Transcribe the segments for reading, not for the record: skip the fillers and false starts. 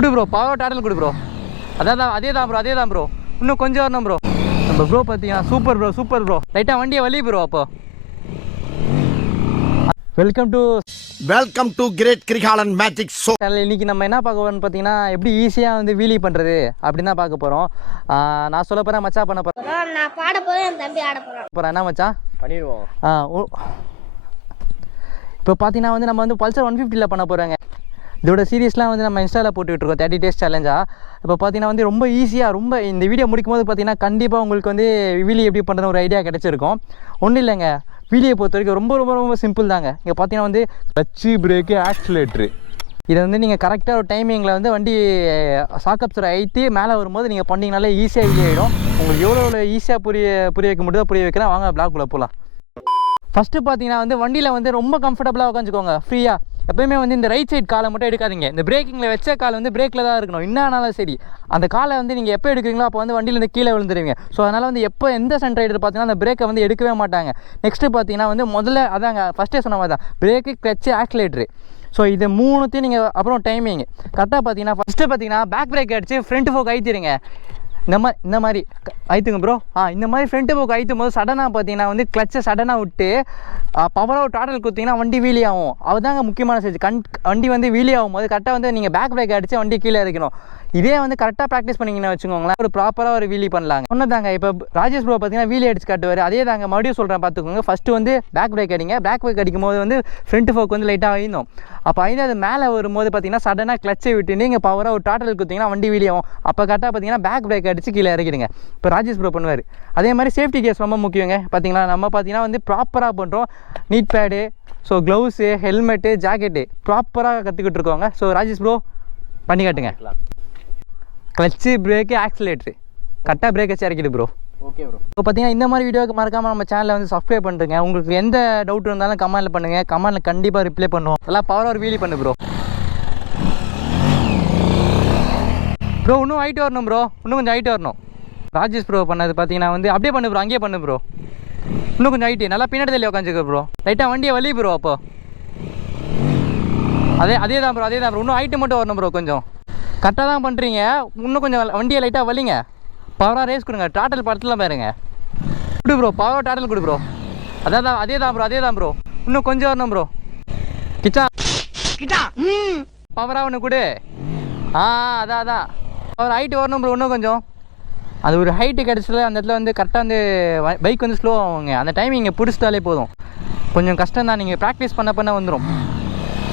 கொடு bro, power டாடல் கொடு bro. அதே தான் ப்ரோ. இன்னும் கொஞ்சம் வரணும் ப்ரோ. நம்ம ப்ரோ பார்த்தீங்கன்னா சூப்பர் ப்ரோ. லைட்டாக வண்டியை வலி ப்ரோ. அப்போ welcome to great Kirikalan magic show. இன்னைக்கு நம்ம என்ன பார்க்க போறோம்னு பார்த்தீங்கன்னா, எப்படி ஈஸியாக வந்து வீலி பண்ணுறது அப்படின்னு தான் பார்க்க போகிறோம். நான் சொல்ல போகிறேன், மச்சா பண்ண போகிறேன். நான் பாட போகிறேன், என் தம்பி ஆட போகிறேன். என்ன மச்சா பண்ணிடுவோம். இப்போ பார்த்தீங்கன்னா வந்து நம்ம வந்து பல்சர் 150 பண்ண போகிறாங்க. இதோட சீரீஸ்லாம் வந்து நம்ம இன்ஸ்டாவில் போட்டுக்கிட்டு இருக்கோம், 30 days சேலஞ்சாக. இப்போ பார்த்தீங்கன்னா வந்து ரொம்ப ஈஸியாக இந்த வீடியோ முடிக்கும் போது பார்த்தீங்கன்னா கண்டிப்பாக உங்களுக்கு வந்து வீலி எப்படி பண்ணுறது ஒரு ஐடியா கிடச்சிருக்கும். ஒன்றும் இல்லைங்க, வீலியை பொறுத்த வரைக்கும் ரொம்ப சிம்பிள் தாங்க. இங்கே பார்த்தீங்கன்னா வந்து கிளச்சு, பிரேக்கு, ஆக்சிலேட்ரு, இதை வந்து நீங்கள் கரெக்டாக ஒரு டைமிங்கில் வந்து வண்டி சாக்கப்சரை ஐத்தி மேலே வரும்போது நீங்கள் பண்ணிங்கனாலே ஈஸியாக வீலி ஆகிடும். உங்களுக்கு எவ்வளோ ஈஸியாக புரிய வைக்க முடியுதோ புரிய வைக்கிறேன். வாங்க பிளாக்குள்ளே போகலாம். ஃபஸ்ட்டு பார்த்தீங்கன்னா வந்து வண்டியில் வந்து ரொம்ப கம்ஃபர்டபுளாக உட்காந்துக்கோங்க, ஃப்ரீயாக. எப்போயுமே வந்து இந்த ரைட் சைட் காலை மட்டும் எடுக்காதீங்க. இந்த பிரேக்கிங்கில் வச்ச காலை வந்து பிரேக்கில் தான் இருக்கணும். என்னானாலும் சரி, அந்த காலை வந்து நீங்கள் எப்போ எடுக்கிறீங்களோ அப்போ வந்து வண்டியிலேருந்து கீழே விழுந்துருவீங்க. ஸோ அதனால் வந்து எப்போ எந்த சென்டர் ரைடர் பார்த்தீங்கன்னா அந்த பிரேக்கை வந்து எடுக்கவே மாட்டாங்க. நெக்ஸ்ட்டு பார்த்தீங்கன்னா வந்து முதல்ல அதாங்க ஃபஸ்ட்டே சொன்ன மாதிரி தான், பிரேக்கு, கிளச்சு, ஆக்சிலேட்ரு. ஸோ இது மூணுத்தையும் நீங்கள் அப்புறம் டைமிங் கரெக்டாக பார்த்தீங்கன்னா ஃபஸ்ட்டு பார்த்தீங்கன்னா பேக் பிரேக் அடிச்சு ஃப்ரண்ட் ஃபோக் ஐத்திடுங்க. இந்த மாதிரி ஐத்துங்க ப்ரோ. இந்த மாதிரி ஃப்ரண்ட் போக்கு ஐத்தும் போது சடனாக பார்த்தீங்கன்னா வந்து கிளச்சை சடனாக விட்டு பவராக ஒரு டாடல் கொடுத்தீங்கன்னா வண்டி வீலி ஆகும். அதுதாங்க முக்கியமான ஸ்டேஜ். வண்டி வந்து வீலி ஆகும் போது கரெக்டாக வந்து நீங்கள் பேக் பிரேக் அடித்து வண்டி கீழே இருக்கணும். இதே வந்து கரெக்டாக ப்ராக்டிஸ் பண்ணிங்கன்னு வச்சுக்கோங்களேன், ஒரு ப்ராப்பராக ஒரு வீலி பண்ணலாங்க. ஒன்றுதாங்க. இப்போ ராஜேஷ் ப்ரோ பார்த்தீங்கன்னா வீலி அடிச்சு காட்டுவார். அதே தாங்க மறுபடியும் சொல்கிறேன், பார்த்துக்கோங்க. ஃபஸ்ட்டு வந்து பேக் பிரேக் அடிங்க. பேக் பிரேக் அடிக்கும் போது வந்து ஃப்ரண்ட் ஃபோக் வந்து லைட்டாக ஐந்தோம். அப்போ ஐந்து அது மேலே வரும்போது பார்த்தீங்கன்னா சடனாக கிளச்சை விட்டு நீங்கள் பவராக ஒரு டாட்டல் கொடுத்தீங்கன்னா வண்டி வீலி ஆகும். அப்போ கரெக்டாக பார்த்தீங்கன்னா பேக் பிரேக் அடித்து கீழே இறக்கிடுங்க. இப்போ ராஜேஷ் ப்ரோ பண்ணுவார். அதே மாதிரி சேஃப்டி கேஸ் ரொம்ப முக்கியங்க. பார்த்தீங்களா, நம்ம பார்த்தீங்கன்னா வந்து ப்ராப்பராக பண்ணுறோம். Knee pad, so gloves, helmet, jacket ப்ராப்பராக கற்றுக்கிட்டு இருக்கோங்க. ஸோ ராஜேஷ் ப்ரோ பண்ணி காட்டுங்க. கிளச்சு, பிரேக்கு, ஆக்சிலேட்ரு கரெக்டாக பிரேக் வச்சு இறக்கிடு ப்ரோ. Okay bro. இப்போ பார்த்தீங்கன்னா இந்த மாதிரி வீடியோக்கு மறக்காமல் நம்ம சேனலை வந்து சப்ஸ்கிரைப் பண்ணுறேங்க. உங்களுக்கு எந்த டவுட் இருந்தாலும் கமெண்ட்டில் பண்ணுங்கள். கமெண்ட்டில் கண்டிப்பாக ரிப்ளை பண்ணுவோம். எல்லாம் பவர் ஒரு வீலி பண்ணு ப்ரோ. இன்னும் ஹைட்டு வரணும் ப்ரோ. இன்னும் கொஞ்சம் ஹைட்டு வரணும். ராஜேஷ் ப்ரோ பண்ணது பார்த்தீங்கன்னா வந்து அப்படியே பண்ணு ப்ரோ, அங்கேயே பண்ணு ப்ரோ. இன்னும் கொஞ்சம் ஹைட்டு நல்லா பின்னாடி தள்ளி உட்காந்துக்க ப்ரோ. லைட்டாக வண்டியை வலி ப்ரோ. அப்போ அதே தான் ப்ரோ. இன்னும் ஹைட்டு மட்டும் வரணும் ப்ரோ. கொஞ்சம் கரெக்டாக தான் பண்ணுறீங்க. இன்னும் கொஞ்சம் வண்டியை லைட்டாக வலிங்க. பவராக ரேஸ் கொடுங்க. டாட்டல் படத்தில் பாருங்க. கொடு ப்ரோ, பவர் டாட்டல் கொடு ப்ரோ. அதே தான் ப்ரோ. இன்னும் கொஞ்சம் வரணும் ப்ரோ. கிட்டா பவராக ஒன்று கொடு. அதான் பவர் ஹைட்டு வரணும் ப்ரோ. இன்னும் கொஞ்சம் அது ஒரு ஹைட்டு கிடச்சல அந்த இடத்துல வந்து கரெக்டாக வந்து பைக் வந்து ஸ்லோ ஆகுங்க. அந்த டைமிங் இங்கே பிடிச்சிட்டாலே போதும். கொஞ்சம் கஷ்டம் தான், நீங்கள் ப்ராக்டிஸ் பண்ண வந்துடும்.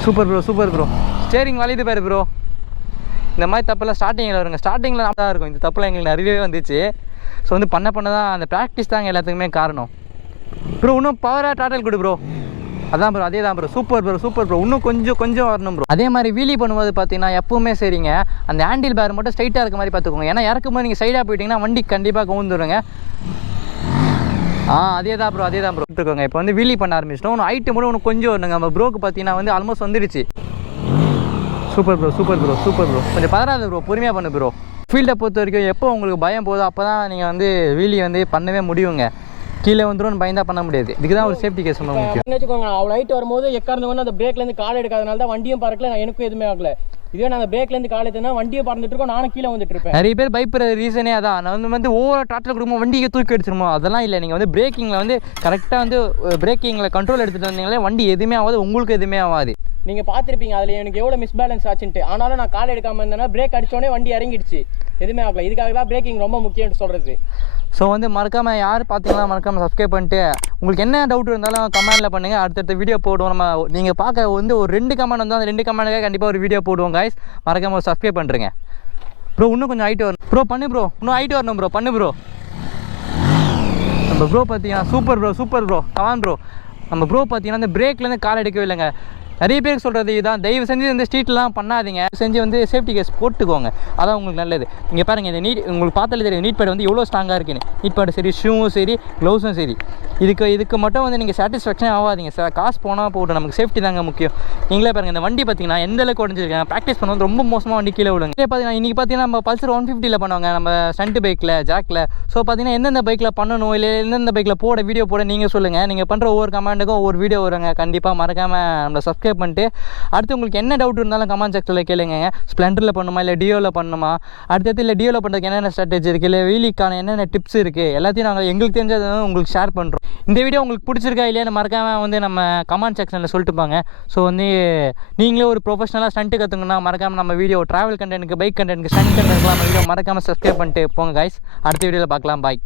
Super bro. ஸ்டேரிங் வலிது பாரு ப்ரோ. இந்த மாதிரி தப்பெல்லாம் ஸ்டார்டிங்கில் வருங்க. ஸ்டார்டிங்கில் தான் இருக்கும். இந்த தப்பெல்லாம் எங்களுக்கு நிறையவே வந்துச்சு. ஸோ வந்து பண்ண தான் அந்த ப்ராக்டிஸ் தாங்க எல்லாத்துக்குமே காரணம் ப்ரோ. இன்னும் பவராக டாட்டல் கொடு ப்ரோ. அதான் ப்ரோ. அதே தான் ப்ரோ. Super bro. இன்னும் கொஞ்சம் வரணும் ப்ரோ. அதே மாதிரி வீலி பண்ணும்போது பார்த்தீங்கன்னா எப்பவுமே சரிங்க, அந்த ஹேண்டில் பேர் மட்டும் ஸ்ட்ரைட்டாக இருக்க மாதிரி பார்த்துக்கோங்க. ஏன்னா இறக்கும்போது நீங்கள் சைடாக போயிட்டீங்கன்னா வண்டி கண்டிப்பாக கவுந்துருங்க. அதே தான் ப்ரோ. எடுத்துக்கோங்க. இப்போ வந்து வீலி பண்ண ஆரம்பிச்சிட்டோம். இன்னும் ஹைட்டு மட்டும் இன்னும் கொஞ்சம் வரணுங்க. நம்ம ப்ரோக்கு பார்த்தீங்கன்னா வந்து ஆல்மோஸ்ட் வந்துடுச்சு. Super bro. கொஞ்சம் பதறாது ப்ரோ, பொறுமையாக பண்ணு ப்ரோ. ஃபீல்டை பொறுத்த வரைக்கும் எப்போ உங்களுக்கு பயம் போதோ அப்போ தான் நீங்கள் வந்து வீலி வந்து பண்ணவே முடியுங்க. கீழே வந்துடும் பயந்தா பண்ண முடியாது. இதுக்கு தான் ஒரு சேஃப்டி கேஸ் ரொம்ப முக்கியம் வச்சுக்கோங்க. அவ்வளோ ஹைட் வரும்போது எக்காரணம் அந்த பிரேக்லேருந்து கால் எடுக்காதனால தான் வண்டியும் பறக்கல, எனக்கும் எதுவுமே ஆகல. இதுவே நான் அந்த பிரேக்லேருந்து கால் எடுத்தேன்னா வண்டியை பறந்துட்டு இருக்கோம், நானும் கீழே வந்துட்டு இருப்பேன். நிறைய பேர் பயப்படுற ரீசனே அதான். நான் வந்து ஓவர் டாட்டில் கொடுக்கும் வண்டியை தூக்கி எடுத்துருமோ, அதெல்லாம் இல்லை. நீங்கள் வந்து பிரேக்கிங்கில் வந்து கரெக்டாக வந்து பிரேக்கிங்கில் கண்ட்ரோல் எடுத்துகிட்டு வந்தீங்களே வண்டி எதுவுமே ஆகாது, உங்களுக்கு எதுவுமே ஆகாது. நீங்கள் பார்த்துருப்பீங்க அதில் எனக்கு எவ்வளோ மிஸ்பேலன்ஸ் ஆச்சுன்ட்டு. ஆனாலும் நான் கால் எடுக்காமல் இருந்தேன்னா பிரேக் அடித்தோடனே வண்டி இறங்கிடுச்சு, எதுவுமே ஆகல. இதுக்காக தான் பிரேக்கிங் ரொம்ப முக்கியம்னு சொல்கிறது. ஸோ வந்து மறக்காமல் யார் பார்த்தீங்கன்னா மறக்காமல் சப்ஸ்கிரைப் பண்ணிட்டு உங்களுக்கு என்ன டவுட் இருந்தாலும் கமெண்ட்டில் பண்ணுங்கள். அடுத்தடுத்த வீடியோ போடுவோம். நம்ம நீங்கள் பார்க்க வந்து ஒரு 2 கமெண்ட் வந்தால் அந்த 2 கமெண்ட்டுக்காக கண்டிப்பாக ஒரு வீடியோ போடுவோம் கைஸ். மறக்காமல் சப்ஸ்கிரைப் பண்ணுறேங்க ப்ரோ. இன்னும் கொஞ்சம் ஹைட்டு வரணும் ப்ரோ. பண்ணு ப்ரோ. இன்னும் ஹைட்டு வரணும் ப்ரோ. பண்ணு ப்ரோ. நம்ம ப்ரோ பார்த்தீங்கன்னா சூப்பர் ப்ரோ. Come on bro. நம்ம ப்ரோ பார்த்தீங்கன்னா அந்த பிரேக்லேருந்து கால் எடுக்கவே இல்லைங்க. நிறைய பேருக்கு சொல்கிறது இதுதான், தயவு செஞ்சு வந்து ஸ்ட்ரீட்லாம் பண்ணாதீங்க. செஞ்சு வந்து சேஃப்டி கேஸ் போட்டுக்கோங்க, அதான் உங்களுக்கு நல்லது. நீங்கள் பாருங்கள், இந்த நீட் உங்களுக்கு பார்த்தாலே தெரியும் நீட் பேட் வந்து எவ்வளோ ஸ்ட்ராங்காக இருக்குன்னு. நீட் பேடு சரி, ஷூவும் சரி, க்ளவுஸும் சரி. இதுக்கு மட்டும் வந்து நீங்கள் சாட்டிஸ்ஃபேக்ஷன் ஆகாதீங்க சார். காசு போனால் போகட்டும், நமக்கு சேஃப்டி தாங்க முக்கியம். நீங்களே பாருங்கள், இந்த வண்டி பார்த்தீங்கன்னா எந்த அளவுக்கு உடஞ்சிருக்கேன். ப்ராக்டிஸ் பண்ணுவது ரொம்ப மோசமாக வண்டி கீழே விழுங்க. பார்த்தீங்கன்னா இன்றைக்கி பார்த்தீங்கன்னா நம்ம பல்சர் 150 பண்ணுவாங்க, நம்ம ஸ்டண்ட் பைக்கில், ஜாக்கில். ஸோ பார்த்தீங்கன்னா எந்தெந்த பைக்கில் பண்ணணும், இல்லை எந்தெந்த பைக்கில் வீடியோ போட நீங்கள் சொல்லுங்கள். நீங்கள் பண்ணுற ஒவ்வொரு கமெண்ட்டுக்கும் ஒவ்வொரு வீடியோ வருங்க. கண்டிப்பாக மறக்காமல் நம்மளை சப்ஸ்கிரைப் சப்ஸ்கிரைப் பண்ணிட்டு அடுத்து உங்களுக்கு என்ன டவுட் இருந்தாலும் கமெண்ட் செக்ஷனில் கேளுங்க. ஸ்ப்ளெண்டரில் பண்ணணுமா இல்லை டியோவில் பண்ணணுமா, அடுத்தது இல்லை டியோவில் பண்ணுறதுக்கு என்னென்ன ஸ்ட்ராட்டஜி இருக்குது, இல்லை வீலிக்கான என்னென்ன டிப்ஸ் இருக்குது, எல்லாத்தையும் நாங்கள் எங்களுக்கு தெரிஞ்சதை உங்களுக்கு ஷேர் பண்ணுறோம். இந்த வீடியோ உங்களுக்கு பிடிச்சிருக்கா இல்லையான்னு மறக்காமல் வந்து நம்ம கமெண்ட் செக்ஷனில் சொல்லிட்டு போங்க. ஸோ வந்து நீங்களே ஒரு ப்ரொஃபஷனலாக ஸ்டண்ட்டு கற்றுக்கணும்னா மறக்காமல் நம்ம வீடியோ ட்ராவல் கண்டென்ட்க்கு, பைக் கண்டென்ட்க்கு, ஸ்டண்ட் கண்டென்ட்லாம் நம்ம வீடியோ மறக்காமல் சப்ஸ்கிரைப் பண்ணிட்டு போங்க கைஸ். அடுத்த வீடியோவில் பார்க்கலாம். பாய்.